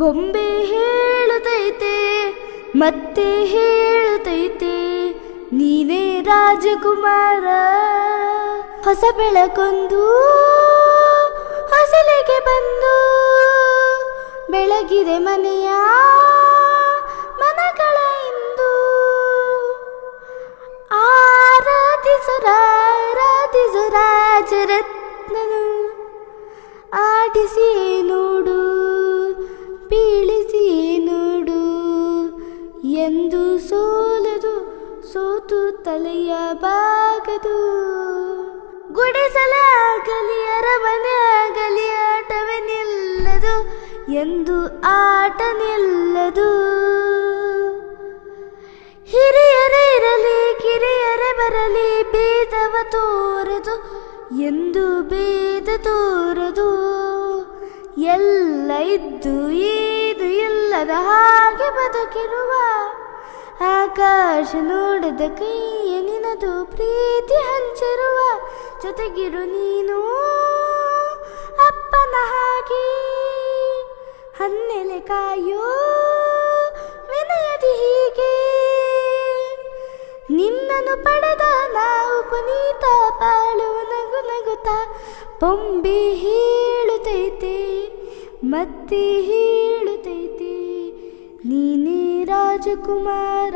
ಬೊಂಬೆ ಹೇಳುತ್ತೈತೆ ಮತ್ತೆ ಹೇಳುತ್ತೈತೆ ನೀನೇ ರಾಜಕುಮಾರ. ಹೊಸ ಬೆಳಕೊಂದು ಹೊಸಲಿಗೆ ಬಂದು ಬೆಳಗಿದೆ ಮನೆಯ ಮನಗಳ ಇಂದು. ಆರಾಧಿಸು ರಾಜರತ್ನನು, ಆಡಿಸಿ ನೋಡು ಬೀಳಿಸಿ ನೋಡು, ಎಂದು ಸೋಲದು ಸೋತು ತಲೆಯ ಬಾಗದು. ಗುಡಿಸಲಾಗಲಿ ಅರಮನೆ ಆಗಲಿ ಆಟವೇ ನಿಲ್ಲದು, ಎಂದು ಆಟ ನಿಲ್ಲದು. ಹಿರಿಯರೇ ಇರಲಿ ಕಿರಿಯರೇ ಬರಲಿ ಭೇದವ ತೋರದು, ಎಂದು ಭೇದ ತೋರದು. ಎಲ್ಲ ಇದ್ದು ಇದು ಇಲ್ಲದ ಹಾಗೆ ಬದುಕಿರುವ, ಆಕಾಶ ನೋಡದ ಕೈಯ ನಿನದು ಪ್ರೀತಿ ಹಂಚಿರುವ. ಜೊತೆಗಿರು ನೀನು ಅಪ್ಪನ ಹಾಗೆ, ಹನ್ನೆಲೆ ಕಾಯೋ ವಿನಯದಿ ಹೀಗೆ. ನಿನ್ನನ್ನು ಪಡೆದ ನಾವು ಪುನೀತ ಬಾಳು ನಗು ನಗುತ್ತ. ಬೊಂಬೆ ಹೇಳುತ್ತೈತೆ ಮತ್ತೆ ಹೇಳುತ್ತೈತೆ ನೀನೇ ರಾಜಕುಮಾರ.